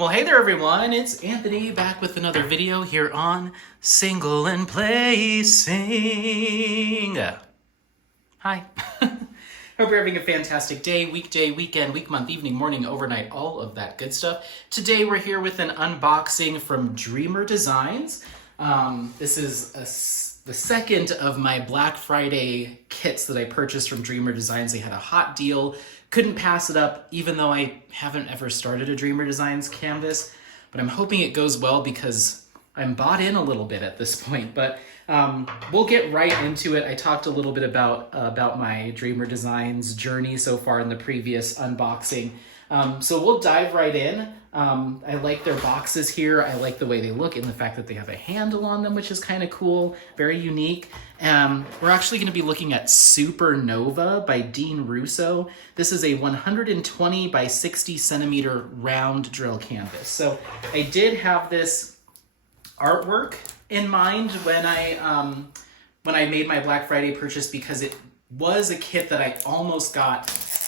Well, hey there everyone, it's Anthony back with another video here on Single and Placing. Hi. Hope you're having a fantastic day, weekday, weekend, week, month, evening, morning, overnight, all of that good stuff. Today we're here with an unboxing from Dreamer Designs. This is the second of my Black Friday kits that I purchased from Dreamer Designs. They had a hot deal. Couldn't pass it up, even though I haven't ever started a Dreamer Designs canvas. But I'm hoping it goes well because I'm bought in a little bit at this point. But we'll get right into it. I talked a little bit about my Dreamer Designs journey so far in the previous unboxing. So we'll dive right in. I like their boxes here. I like the way they look and the fact that they have a handle on them, which is kind of cool, very unique. We're actually going to be looking at Supernova by Russo. This is a 120 by 60 centimeter round drill canvas. So I did have this artwork in mind when I made my Black Friday purchase, because it was a kit that I almost got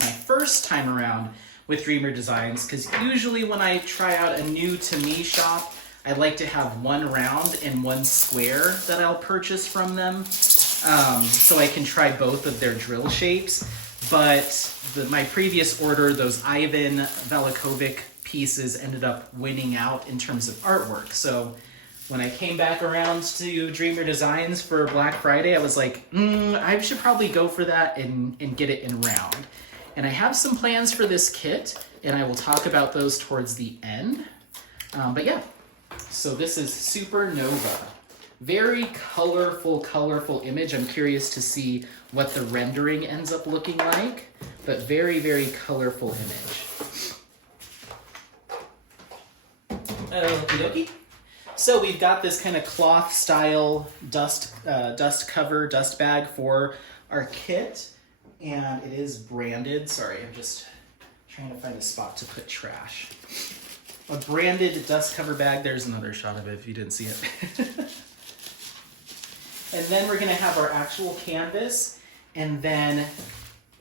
my first time around with Dreamer Designs, because usually when I try out a new to me shop, I like to have one round and one square that I'll purchase from them, so I can try both of their drill shapes. But my previous order, those Ivan Velikovic pieces, ended up winning out in terms of artwork. So when I came back around to Dreamer Designs for Black Friday, I was like, I should probably go for that and get it in round. And I have some plans for this kit, and I will talk about those towards the end. But yeah, so this is Supernova. Very colorful image. I'm curious to see what the rendering ends up looking like, but very, very colorful image. Okie dokie. So we've got this kind of cloth style dust bag for our kit. And it is branded. Sorry, I'm just trying to find a spot to put trash. A branded dust cover bag. There's another shot of it if you didn't see it. And then we're going to have our actual canvas. And then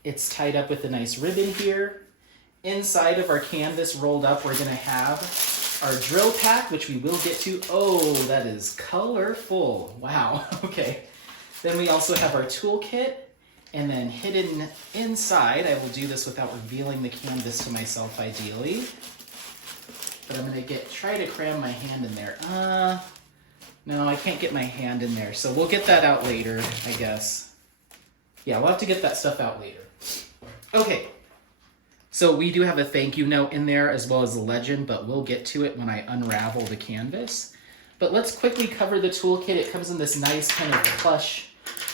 it's tied up with a nice ribbon here. Inside of our canvas rolled up, we're going to have our drill pack, which we will get to. Oh, that is colorful. Wow. Okay. Then we also have our toolkit. And then hidden inside, I will do this without revealing the canvas to myself ideally, but I'm going to try to cram my hand in there. No, I can't get my hand in there, so we'll get that out later, I guess. Yeah, we'll have to get that stuff out later. Okay, so we do have a thank you note in there as well as a legend, but we'll get to it when I unravel the canvas. But let's quickly cover the toolkit. It comes in this nice kind of plush,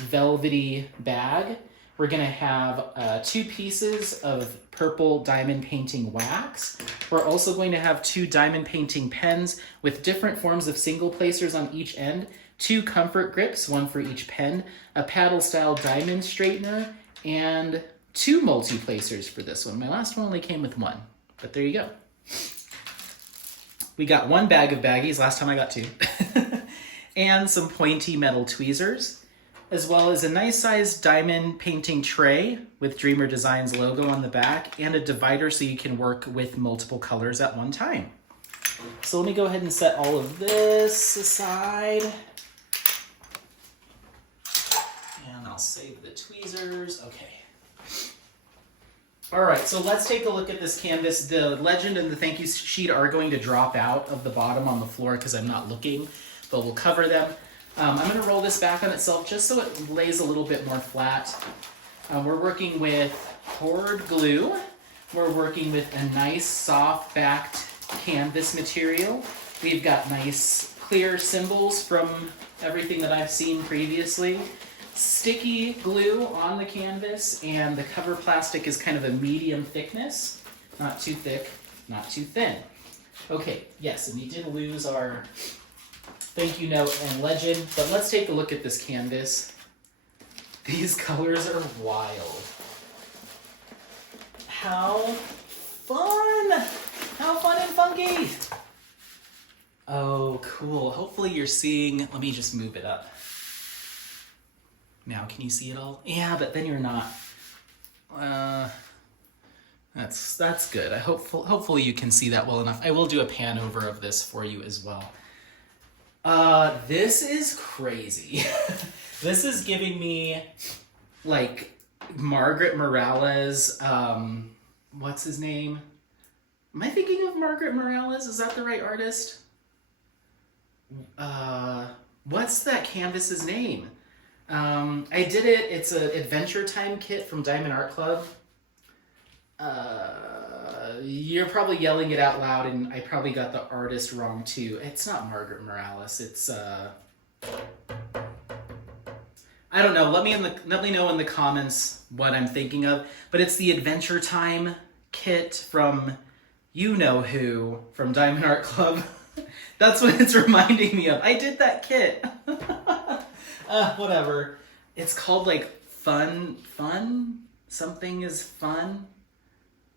velvety bag. We're going to have 2 pieces of purple diamond painting wax. We're also going to have 2 diamond painting pens with different forms of single placers on each end, 2 comfort grips, 1 for each pen, a paddle style diamond straightener, and 2 multi-placers for this one. My last one only came with 1, but there you go. We got 1 bag of baggies, last time I got 2, and some pointy metal tweezers, as well as a nice sized diamond painting tray with Dreamer Designs logo on the back, and a divider so you can work with multiple colors at one time. So let me go ahead and set all of this aside. And I'll save the tweezers. Okay. All right, so let's take a look at this canvas. The legend and the thank you sheet are going to drop out of the bottom on the floor because I'm not looking, but we'll cover them. I'm going to roll this back on itself just so it lays a little bit more flat. We're working with poured glue. We're working with a nice soft backed canvas material. We've got nice clear symbols from everything that I've seen previously. Sticky glue on the canvas, and the cover plastic is kind of a medium thickness. Not too thick, not too thin. Okay, yes, and we did lose our thank you note and legend, but let's take a look at this canvas. These colors are wild. How fun! How fun and funky! Oh, cool. Hopefully you're seeing, let me just move it up. Now, can you see it all? Yeah, but then you're not. That's good. Hopefully you can see that well enough. I will do a pan over of this for you as well. This is crazy. This is giving me like Margaret Morales. What's his name? Am I thinking of Margaret Morales? Is that the right artist? What's that canvas's name? I did it. It's an Adventure Time kit from Diamond Art Club. You're probably yelling it out loud, and I probably got the artist wrong too. It's not Margaret Morales. It's I don't know. Let me know in the comments what I'm thinking of. But it's the Adventure Time kit from you know who from Diamond Art Club. That's what it's reminding me of. I did that kit. Whatever. It's called like fun. Something is fun.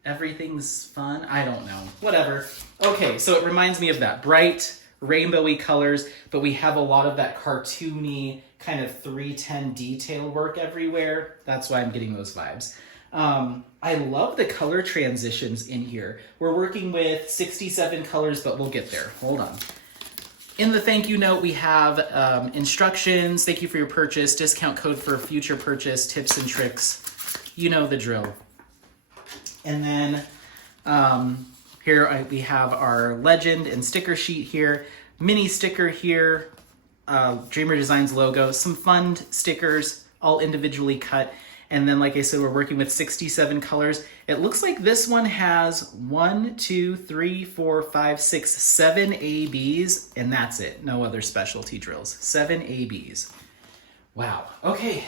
Everything's fun. I don't know. Whatever. Okay, so it reminds me of that bright, rainbowy colors, but we have a lot of that cartoony kind of 310 detail work everywhere. That's why I'm getting those vibes. I love the color transitions in here. We're working with 67 colors, but we'll get there. Hold on. In the thank you note, we have instructions. Thank you for your purchase. Discount code for future purchase. Tips and tricks. You know the drill. And then here we have our legend and sticker sheet here. Mini sticker here. Dreamer Designs logo. Some fun stickers, all individually cut. And then, like I said, we're working with 67 colors. It looks like this one has 1, 2, 3, 4, 5, 6, 7 ABs, and that's it. No other specialty drills. 7 ABs. Wow. Okay.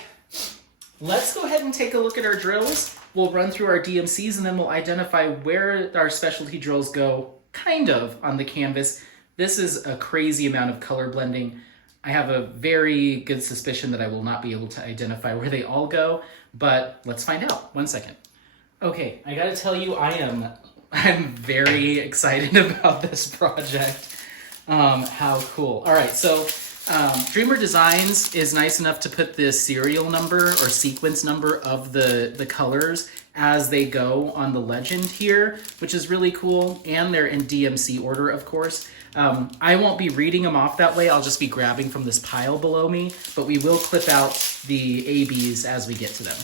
Let's go ahead and take a look at our drills. We'll run through our DMCs, and then we'll identify where our specialty drills go, kind of, on the canvas. This is a crazy amount of color blending. I have a very good suspicion that I will not be able to identify where they all go, but let's find out. 1 second. Okay, I gotta tell you, I'm very excited about this project. How cool. All right, so Dreamer Designs is nice enough to put the serial number or sequence number of the colors as they go on the legend here, which is really cool, and they're in DMC order, of course. I won't be reading them off that way. I'll just be grabbing from this pile below me, but we will clip out the ABs as we get to them.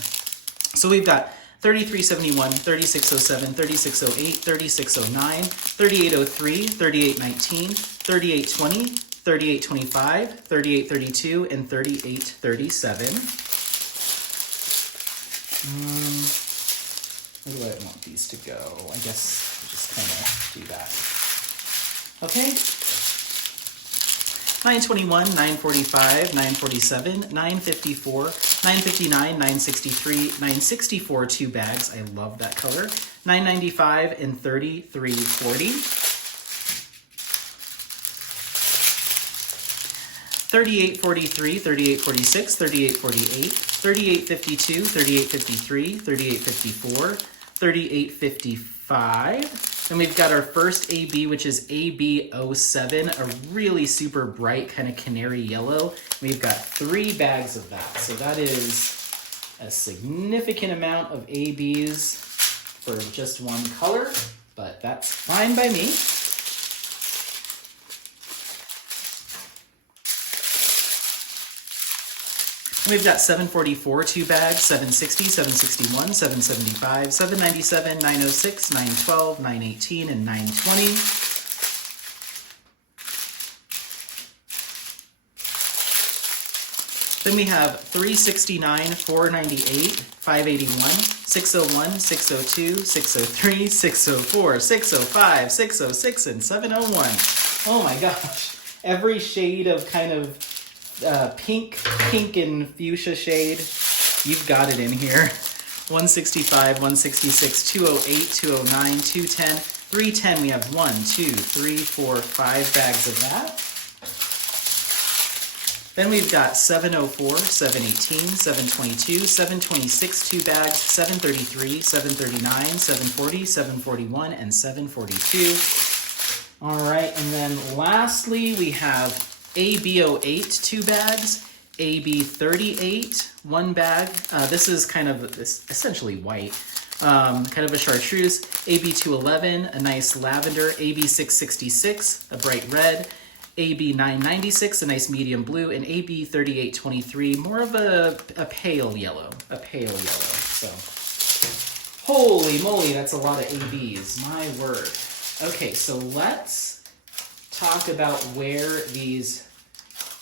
So we've got 3371, 3607, 3608, 3609, 3803, 3819, 3820, 3825, 3832, and 3837. Where do I want these to go? I guess we'll just kind of do that. Okay. 921, 945, 947, 954, 959, 963, 964, 2 bags. I love that color. 995 and 3340. 3843, 3846, 3848, 3852, 3853, 3854, 3855. Then we've got our first AB, which is AB07, a really super bright kind of canary yellow. We've got 3 bags of that. So that is a significant amount of ABs for just one color, but that's fine by me. We've got 744, 2 bags, 760, 761, 775, 797, 906, 912, 918, and 920. Then we have 369, 498, 581, 601, 602, 603, 604, 605, 606, and 701. Oh my gosh. Every shade of kind of pink and fuchsia shade. You've got it in here. 165, 166, 208, 209, 210, 310. We have 1, 2, 3, 4, 5 bags of that. Then we've got 704, 718, 722, 726, 2 bags, 733, 739, 740, 741, and 742. All right, and then lastly we have AB08, 2 bags, AB38, one bag. This is kind of essentially white. Kind of a chartreuse. AB211, a nice lavender. AB666, a bright red. AB996, a nice medium blue. And AB3823, more of a pale yellow. A pale yellow. So, holy moly, that's a lot of ABs. My word. Okay, so let's talk about where these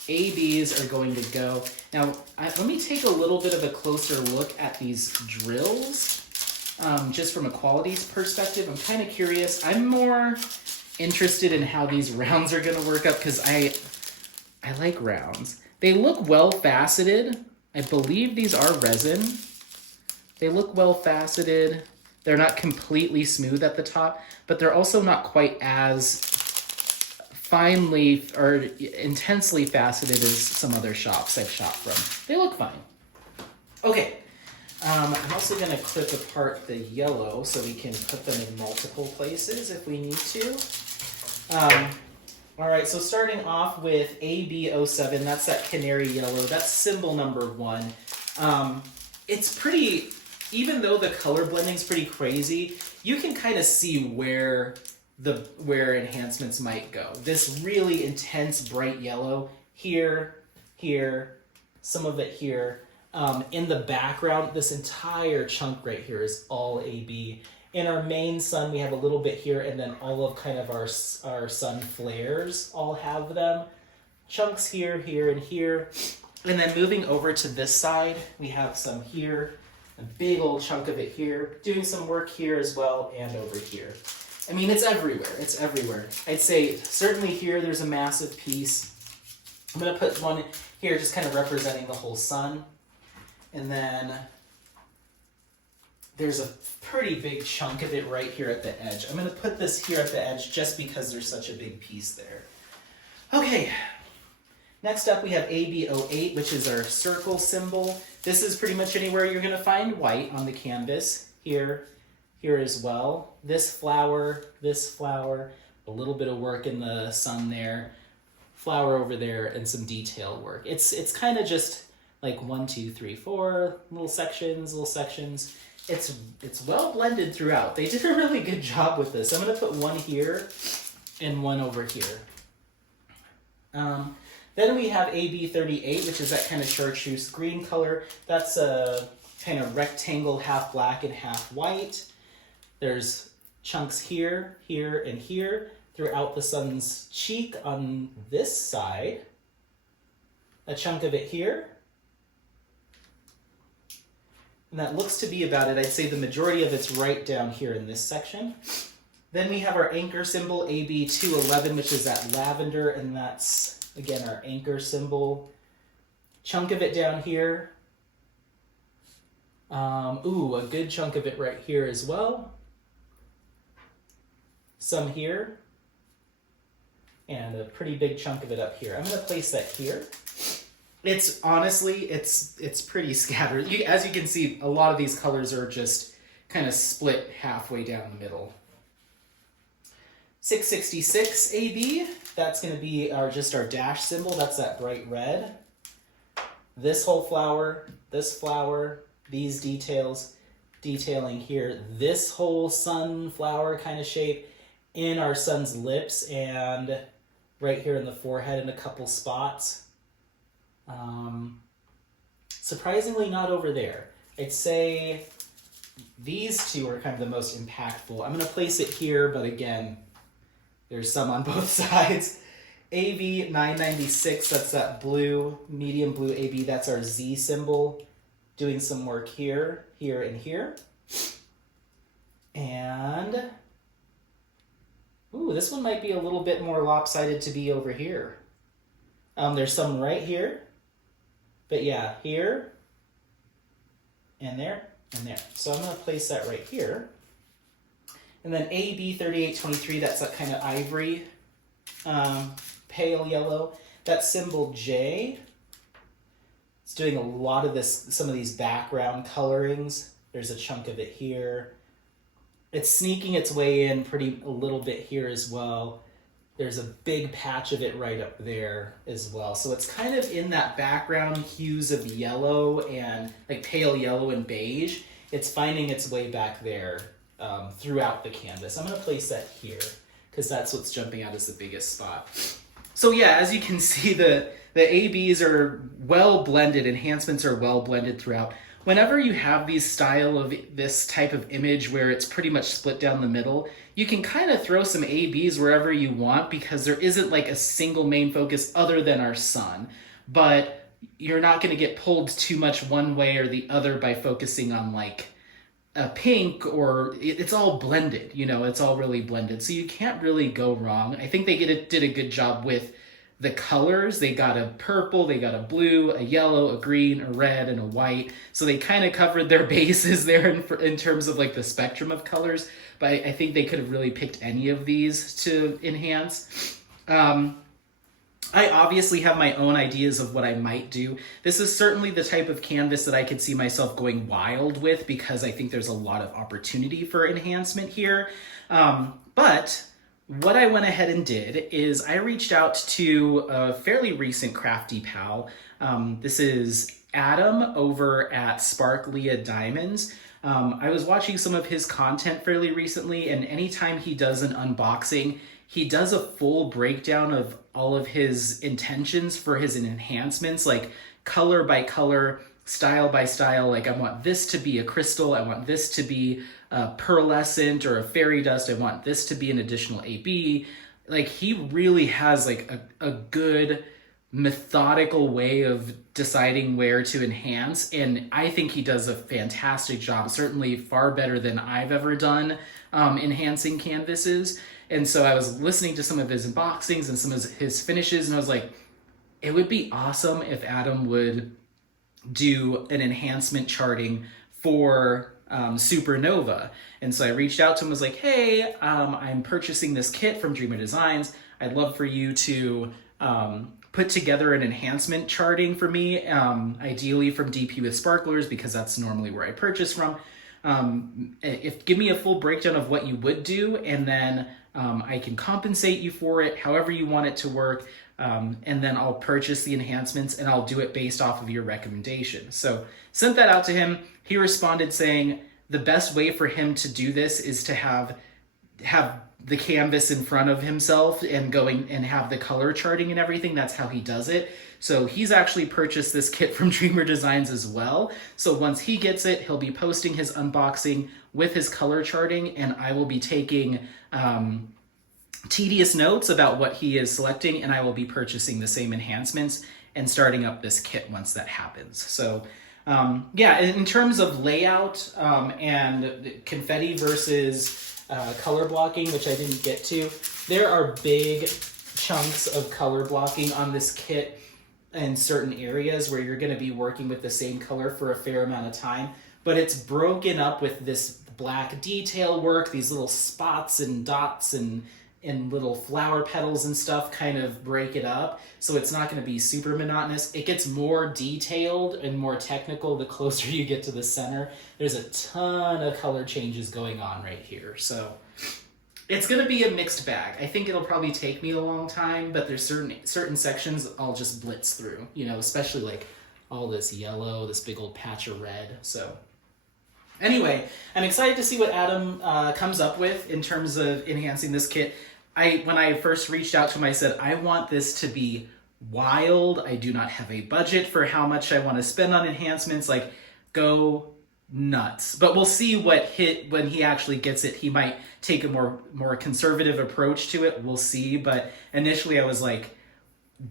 ABs are going to go. Now, let me take a little bit of a closer look at these drills, just from a quality perspective. I'm kind of curious. I'm more interested in how these rounds are going to work up because I like rounds. They look well faceted. I believe these are resin. They look well faceted. They're not completely smooth at the top, but they're also not quite as finely or intensely faceted as some other shops I've shopped from. They look fine. Okay, I'm also going to clip apart the yellow so we can put them in multiple places if we need to. All right, so starting off with AB07, that's that canary yellow. That's symbol number 1. It's pretty, even though the color blending's pretty crazy, you can kind of see where enhancements might go. This really intense bright yellow here, some of it here. In the background, this entire chunk right here is all AB. In our main sun, we have a little bit here, and then all of kind of our sun flares all have them. Chunks here, here, and here. And then moving over to this side, we have some here, a big old chunk of it here, doing some work here as well, and over here. I mean, it's everywhere. It's everywhere. I'd say certainly here there's a massive piece. I'm going to put one here just kind of representing the whole sun. And then there's a pretty big chunk of it right here at the edge. I'm going to put this here at the edge just because there's such a big piece there. Okay. Next up we have AB08, which is our circle symbol. This is pretty much anywhere you're going to find white on the canvas. Here as well. This flower, a little bit of work in the sun there, flower over there, and some detail work. It's kind of just like 1, 2, 3, 4 little sections. It's well blended throughout. They did a really good job with this. I'm going to put one here and one over here. Then we have AB38, which is that kind of chartreuse green color. That's a kind of rectangle, half black and half white. There's chunks here, here, and here throughout the sun's cheek on this side. A chunk of it here. And that looks to be about it. I'd say the majority of it's right down here in this section. Then we have our anchor symbol, AB211, which is that lavender, and that's, again, our anchor symbol. Chunk of it down here. A good chunk of it right here as well. Some here. And a pretty big chunk of it up here. I'm going to place that here. It's honestly, it's pretty scattered. As you can see, a lot of these colors are just kind of split halfway down the middle. 666 AB, that's going to be our dash symbol. That's that bright red. This whole flower, these details, detailing here, this whole sunflower kind of shape in our sun's lips and right here in the forehead in a couple spots. Surprisingly not over there. I'd say these two are kind of the most impactful. I'm going to place it here, but again, there's some on both sides. AB 996, that's that blue, medium blue AB, that's our Z symbol. Doing some work here, here, and here. And, this one might be a little bit more lopsided to be over here. There's some right here. But yeah, here, and there, and there. So I'm going to place that right here. And then AB3823, that's that kind of ivory, pale yellow. That symbol J, it's doing a lot of some of these background colorings. There's a chunk of it here. It's sneaking its way in a little bit here as well. There's a big patch of it right up there as well. So it's kind of in that background hues of yellow and like pale yellow and beige. It's finding its way back there throughout the canvas. I'm gonna place that here because that's what's jumping out as the biggest spot. So yeah, as you can see, the ABs are well blended, enhancements are well blended throughout. Whenever you have these style of this type of image where it's pretty much split down the middle, you can kind of throw some ABs wherever you want because there isn't like a single main focus other than our sun. But you're not going to get pulled too much one way or the other by focusing on like a pink, or it's all blended, you know, it's all really blended. So you can't really go wrong. I think they did a good job with the colors. They got a purple, they got a blue, a yellow, a green, a red, and a white. So they kind of covered their bases there in terms of like the spectrum of colors. But I think they could have really picked any of these to enhance. I obviously have my own ideas of what I might do. This is certainly the type of canvas that I could see myself going wild with because I think there's a lot of opportunity for enhancement here. But what I went ahead and did is I reached out to a fairly recent crafty pal. This is Adam over at Sparklia Diamonds. I was watching some of his content fairly recently, and anytime he does an unboxing, he does a full breakdown of all of his intentions for his enhancements, like color by color, style by style. Like I want this to be a crystal, I want this to be a pearlescent or a fairy dust, I want this to be an additional AB. Like he really has like a good methodical way of deciding where to enhance, and I think he does a fantastic job, certainly far better than I've ever done enhancing canvases. And so I was listening to some of his unboxings and some of his finishes, and I was like, it would be awesome if Adam would do an enhancement charting for Supernova. And so I reached out to him, was like, hey, I'm purchasing this kit from Dreamer Designs. I'd love for you to put together an enhancement charting for me, ideally from DP with Sparklers, because that's normally where I purchase from. Give me a full breakdown of what you would do, and then I can compensate you for it however you want it to work, and then I'll purchase the enhancements and I'll do it based off of your recommendation. So sent that out to him. He responded saying the best way for him to do this is to have the canvas in front of himself and going and have the color charting and everything. That's how he does it. So he's actually purchased this kit from Dreamer Designs as well. So once he gets it, he'll be posting his unboxing with his color charting, and I will be taking tedious notes about what he is selecting, and I will be purchasing the same enhancements and starting up this kit once that happens. So yeah, in terms of layout and confetti versus color blocking, which I didn't get to, there are big chunks of color blocking on this kit in certain areas where you're going to be working with the same color for a fair amount of time, but it's broken up with this black detail work, these little spots and dots and little flower petals and stuff kind of break it up, so it's not going to be super monotonous. It gets more detailed and more technical the closer you get to the center. There's a ton of color changes going on right here, so it's going to be a mixed bag. I think it'll probably take me a long time, but there's certain sections I'll just blitz through, you know, especially like all this yellow, this big old patch of red. So anyway, I'm excited to see what Adam comes up with in terms of enhancing this kit. When I first reached out to him, I said, I want this to be wild. I do not have a budget for how much I want to spend on enhancements. Like, go nuts. But we'll see what hit when he actually gets it. He might take a more conservative approach to it. We'll see. But initially I was like,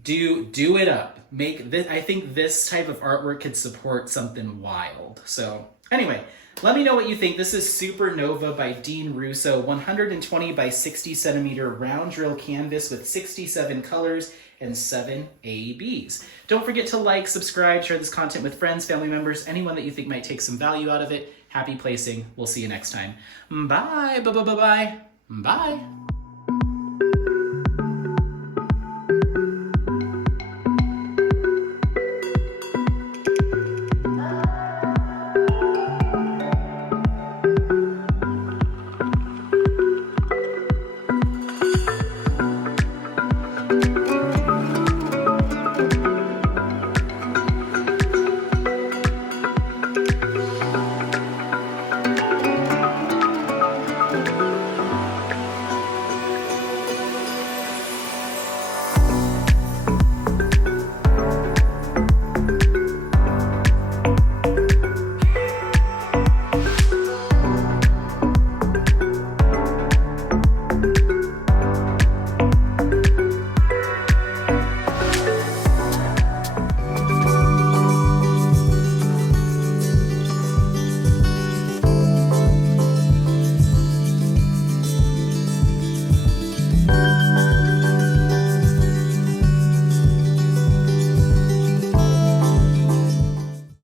do it up. Make this. I think this type of artwork could support something wild. So anyway, let me know what you think. This is Supernova by Dean Russo, 120 by 60 centimeter round drill canvas with 67 colors and 7 ABs. Don't forget to like, subscribe, share this content with friends, family members, anyone that you think might take some value out of it. Happy placing. We'll see you next time. Bye. Bye. Bye. Bye. Bye.